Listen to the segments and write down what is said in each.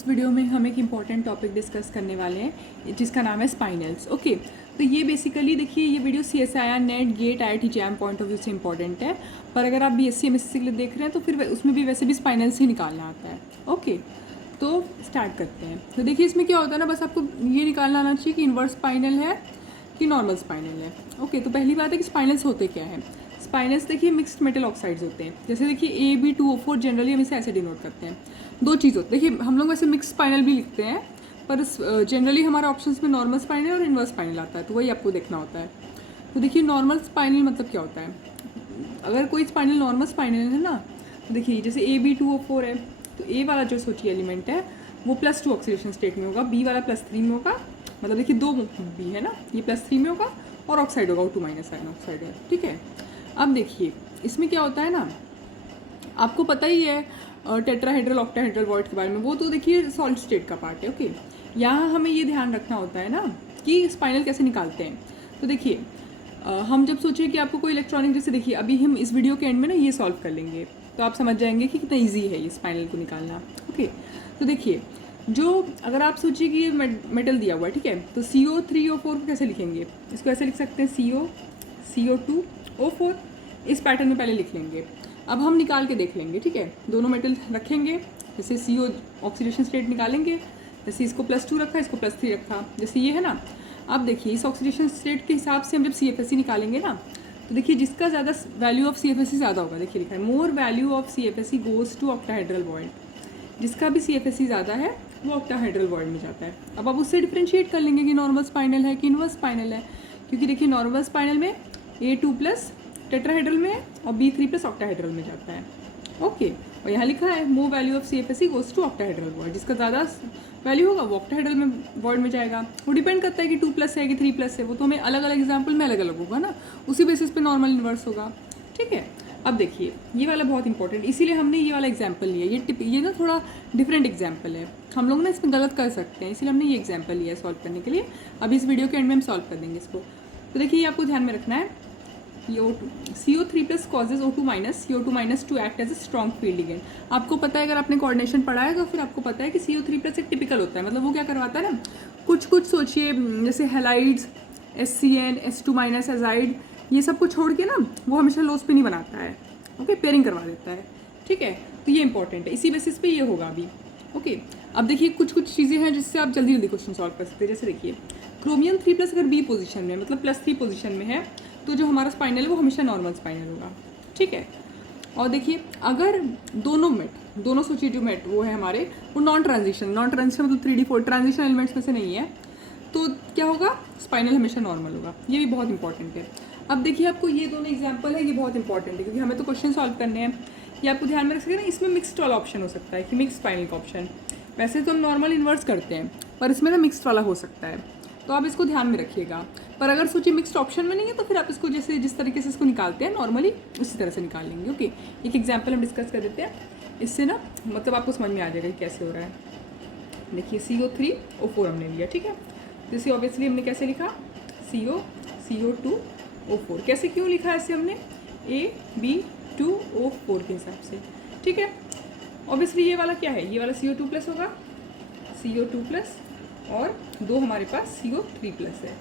इस वीडियो में हम एक इम्पॉर्टेंट टॉपिक डिस्कस करने वाले हैं जिसका नाम है स्पाइनल्स। ओके, तो ये बेसिकली देखिए ये video CSIR NET GATE IIT JAM point of view से इम्पॉर्टेंट है, पर अगर आप BSc MSc के लिए देख रहे हैं तो फिर उसमें भी वैसे भी स्पाइनल्स ही निकालना आता है। ओके, तो स्टार्ट करते हैं। तो देखिए इसमें क्या होता है ना, बस आपको ये निकालना आना चाहिए कि इन्वर्स स्पाइनल है कि नॉर्मल स्पाइनल है। ओके, तो पहली बात है कि स्पाइनल्स होते क्या हैं। स्पाइनल्स देखिए मिक्स्ड मेटल ऑक्साइड्स होते हैं। जैसे देखिए AB2O4 जनरली हम इसे ऐसे डिनोट करते हैं। दो चीज़ होती है, देखिए हम लोग वैसे मिक्स स्पाइनल भी लिखते हैं, पर जनरली हमारे ऑप्शंस में नॉर्मल स्पाइनल और इन्वर्स स्पाइनल आता है, तो वही आपको देखना होता है। तो देखिए नॉर्मल स्पाइनल मतलब क्या होता है। अगर कोई स्पाइनल नॉर्मल स्पाइनल है ना, तो देखिए जैसे AB2O4 है, तो A वाला जो सोचिए एलिमेंट है वो +2 ऑक्सीडेशन स्टेट में होगा, B वाला +3 में होगा। मतलब देखिए दो B है ना, ये +3 में होगा और ऑक्साइड होगा O2- आयन ऑक्साइड है। ठीक है, अब देखिए इसमें क्या होता है ना, आपको पता ही है टेट्राहेड्रल ऑक्टाहेड्रल वॉइड के बारे में, वो तो देखिए सॉलिड स्टेट का पार्ट है। ओके, यहाँ हमें ये ध्यान रखना होता है ना कि स्पाइनल कैसे निकालते हैं। तो देखिए हम जब सोचिए कि आपको कोई इलेक्ट्रॉनिक, जैसे देखिए अभी हम इस वीडियो के एंड में ना ये सॉल्व कर लेंगे, तो आप समझ जाएंगे कि कितना ईजी है ये स्पाइनल को निकालना। ओके, तो देखिए जो अगर आप सोचिए कि ये मेटल दिया हुआ है, ठीक है, तो CO3O4 को कैसे लिखेंगे, इसको ऐसे लिख सकते हैं CO2O4, इस पैटर्न में पहले लिख लेंगे। अब हम निकाल के देख लेंगे, ठीक है, दोनों मेटल रखेंगे, जैसे CO ऑक्सीडेशन स्टेट निकालेंगे, जैसे इसको +2 रखा, इसको +3 रखा, जैसे ये है ना। अब देखिए इस ऑक्सीडेशन स्टेट के हिसाब से हम जब CFSE निकालेंगे ना, तो देखिए जिसका ज़्यादा वैल्यू ऑफ CFSE ज़्यादा होगा, देखिए लिखा है more value of CFSE goes to octahedral void. जिसका भी CFSE ज़्यादा है वो ऑक्टाहेड्रल वॉइड में जाता है। अब आप उससे डिफ्रेंशिएट कर लेंगे कि नॉर्मल स्पाइनल है कि इन्वर्स स्पाइनल है, क्योंकि देखिए नॉर्मल स्पाइनल में A2+ टेट्राहेड्रल में और B3+ ऑक्टाहेड्रल में जाता है। ओके, और यहाँ लिखा है more value of CFSE goes to octahedral void, जिसका ज़्यादा वैल्यू होगा वो ऑक्टाहेड्रल में वॉइड में जाएगा। वो डिपेंड करता है कि 2+ है कि 3+ है, वो तो हमें अलग अलग एग्जाम्पल में अलग अलग होगा ना, उसी बेसिस पे नॉर्मल इन्वर्स होगा। ठीक है, अब देखिए ये वाला बहुत इंपॉर्टेंट, इसीलिए हमने ये वाला एग्जाम्पल लिया। ये ना थोड़ा डिफरेंट एग्जाम्पल है, हम लोग ना इसमें गलत कर सकते हैं, इसलिए हमने ये एग्जाम्पल लिया है सॉल्व करने के लिए। अभी इस वीडियो के एंड में हम सॉल्व कर देंगे इसको। तो देखिए ये आपको ध्यान में रखना है, CO3+ causes O2- CO2- to act as a strong field again। आपको पता है, अगर आपने कोऑर्डिनेशन पढ़ा है तो फिर आपको पता है कि CO3+ एक टिपिकल होता है, मतलब वो क्या करवाता है ना, कुछ सोचिए जैसे हेलाइड्स, SCN, S2- एजाइड, ये सब को छोड़ के ना वो हमेशा लो स्पिन ही बनाता है। ओके, पेयरिंग करवा देता है। ठीक है, तो ये इंपॉर्टेंट है, इसी बेसिस पे ये होगा अभी। ओके, अब देखिए कुछ चीज़ें हैं जिससे आप जल्दी क्वेश्चन सॉल्व कर सकते हैं। जैसे देखिए क्रोमियम 3+ अगर B पोजीशन में, मतलब +3 पोजीशन में है, तो जो हमारा स्पाइनल है वो हमेशा नॉर्मल स्पाइनल होगा। ठीक है, और देखिए अगर दोनों सोचिए जो मेट वो है हमारे, वो नॉन ट्रांजिशन मतलब 3D4 ट्रांजिशन एलिमेंट्स में से नहीं है, तो क्या होगा, स्पाइनल हमेशा नॉर्मल होगा। ये भी बहुत इंपॉर्टेंट है। अब देखिए आपको ये दोनों एग्जाम्पल है, ये बहुत इंपॉर्टेंट है क्योंकि हमें तो क्वेश्चन सॉल्व करने हैं। ये आपको ध्यान में रख सकते हैं ना, इसमें मिक्स्ड वाला ऑप्शन हो सकता है कि मिक्स स्पाइनल का ऑप्शन, वैसे तो हम नॉर्मल इन्वर्स करते हैं, पर इसमें ना मिक्स्ड वाला हो सकता है, तो आप इसको ध्यान में रखिएगा। पर अगर सोचिए मिक्स्ड ऑप्शन में नहीं है, तो फिर आप इसको जैसे जिस तरीके से इसको निकालते हैं नॉर्मली उसी तरह से निकाल लेंगे। ओके, एक एग्जाम्पल हम डिस्कस कर देते हैं, इससे ना मतलब आपको समझ में आ जाएगा कि कैसे हो रहा है। देखिए CO3O4 हमने लिया, ठीक है, तो इसे ऑब्वियसली हमने कैसे लिखा, CO2O4। कैसे क्यों लिखा ऐसे हमने, AB2O4 के हिसाब से। ठीक है, ऑब्वियसली ये वाला क्या है, ये वाला CO2+ होगा, CO2+, और दो हमारे पास CO3+ है,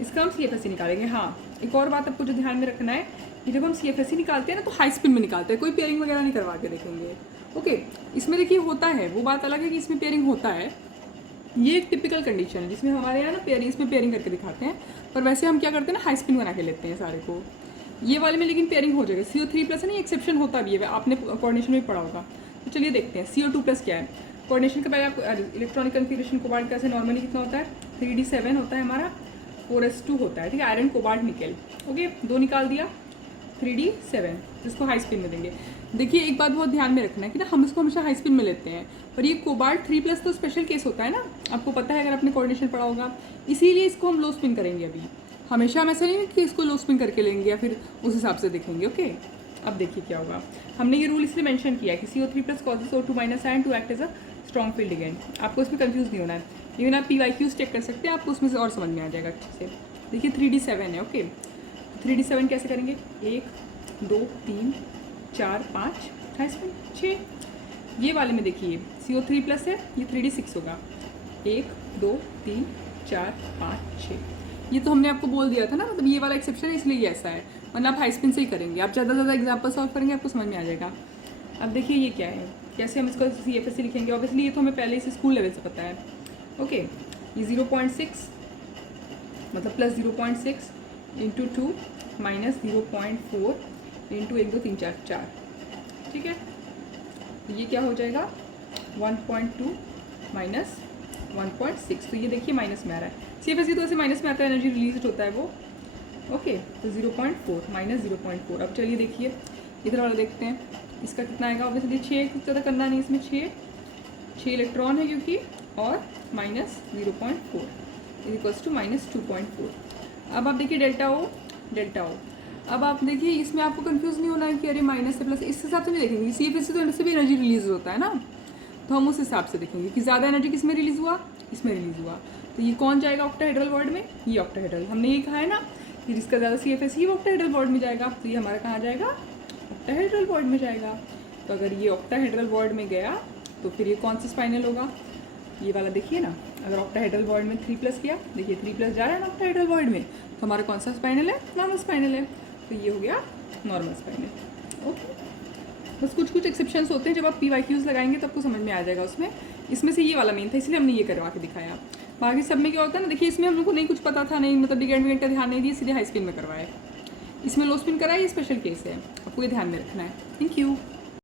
इसका हम CFSE निकालेंगे। हाँ, एक और बात आपको जो ध्यान में रखना है कि जब हम CFSE निकालते हैं ना तो हाई स्पिन में निकालते हैं, कोई पेयरिंग वगैरह नहीं करवा के देखेंगे। ओके, इसमें देखिए होता है, वो बात अलग है कि इसमें पेयरिंग होता है, ये एक टिपिकल कंडीशन है जिसमें हमारे यहाँ ना इसमें पेयरिंग करके दिखाते हैं, पर वैसे हम क्या करते हैं ना, हाई स्पिन बना के लेते हैं सारे को। ये वाले में लेकिन पेयरिंग हो जाएगा, CO3+ है ना, एक्सेप्शन होता भी है, आपने कोऑर्डिनेशन में पढ़ा होगा। तो चलिए देखते हैं CO2+ क्या है। कोऑर्डिनेशन के पहले आप इलेक्ट्रॉनिक कन्फिगरेशन कोबाल्ट का ऐसे नॉर्मली कितना होता है, 3D7 होता है हमारा, 4s2 होता है। ठीक है, आयरन कोबाल्ट निकेल। ओके, 2 निकाल दिया, 3D7, जिसको हाई स्पिन में देंगे। देखिए एक बात बहुत ध्यान में रखना है कि ना हम इसको हमेशा हाई स्पिन में लेते हैं, पर ये कोबाल्ट 3+ तो स्पेशल केस होता है ना, आपको पता है अगर आपने कोऑर्डिनेशन पढ़ा होगा, इसीलिए इसको हम लो स्पिन करेंगे। अभी हमेशा हम ऐसा नहीं है कि इसको लो स्पिन करके लेंगे या फिर उस हिसाब से देखेंगे। ओके, अब देखिए क्या होगा, हमने ये रूल इसलिए मेंशन किया कि CO3+ causes O2- ion to act as a strong field again. आपको इसमें कंफ्यूज नहीं होना है, इवन आप PYQs चेक कर सकते हैं, आपको उसमें से और समझ में आ जाएगा अच्छे से। देखिए 3D7 है। ओके, 3D7 कैसे करेंगे, 1 2 3 4 5 हाई स्पिन 6, ये वाले में देखिए CO3+ है, ये 3D6 होगा, 1 2 3 4 5 6। ये तो हमने आपको बोल दिया था ना, मतलब ये वाला एक्सेप्शन है इसलिए ये ऐसा है, वरना आप हाई स्पिन से ही करेंगे। आप ज़्यादा से ज़्यादा एग्जाम्पल सॉल्व करेंगे आपको समझ में आ जाएगा। अब देखिए ये क्या है, कैसे हम इसको CFSE लिखेंगे। ऑब्वियसली ये तो हमें पहले से स्कूल लेवल से पता है। ओके, ये 0.6 मतलब प्लस 0.6 इंटू 2 माइनस 0.4 इंटू 1 2 3 4 4, ठीक है। तो ये क्या हो जाएगा 1.2 माइनस 1.6, तो ये देखिए माइनस में आ रहा है। CFSE तो ऐसे माइनस में आता है, एनर्जी रिलीज होता है वो। ओके, तो 0.4 माइनस 0.4। अब चलिए देखिए इधर वाला देखते हैं, इसका कितना आएगा। ऑब्वियसली 6 कुछ ज़्यादा करना नहीं, इसमें 6 इलेक्ट्रॉन है क्योंकि, और minus 0.4 is equals to minus 2.4। अब आप देखिए डेल्टा ओ। अब आप देखिए इसमें आपको कंफ्यूज नहीं होना है कि अरे माइनस से प्लस, इस हिसाब से नहीं देखेंगे। CFSE तो इनसे भी एनर्जी रिलीज होता है ना, तो हम उस हिसाब से देखेंगे कि ज़्यादा एनर्जी किस में रिलीज़ हुआ, इसमें रिलीज़ हुआ। तो ये कौन जाएगा ऑक्टाहेड्रल वर्ड में, ये ऑक्टाहेड्रल। हमने ये कहा है ना कि जिसका ज़्यादा CFSE वो ऑक्टाहेड्रल वर्ड में जाएगा, तो ये हमारा कहाँ जाएगा, ऑक्टाहेड्रल वर्ड में जाएगा। तो अगर ये ऑक्टाहेड्रल वर्ड में गया तो फिर ये कौन सा स्पाइनल होगा, ये वाला देखिए ना। अगर ऑक्टाहेड्रल वर्ड में 3+ किया, देखिए 3+ जा रहा है ना ऑक्टाहेड्रल वर्ड में, तो हमारा कौन सा स्पाइनल है, नॉर्मल स्पाइनल है। तो ये हो गया नॉर्मल स्पाइनल। ओके, बस कुछ कुछ एक्सेप्शंस होते हैं, जब आप PYQs लगाएंगे तो आपको समझ में आ जाएगा उसमें। इसमें से ये वाला मेन था, इसलिए हमने ये करवा के दिखाया। बाकी सब में क्या होता है ना, देखिए इसमें हम लोग को नहीं कुछ पता था, नहीं मतलब लिगेंड विगेंड का ध्यान नहीं दिया, सीधे हाई स्पिन में करवाए। इसमें लो स्पिन कराया, ये स्पेशल केस है, आपको ये ध्यान में रखना है। Thank you.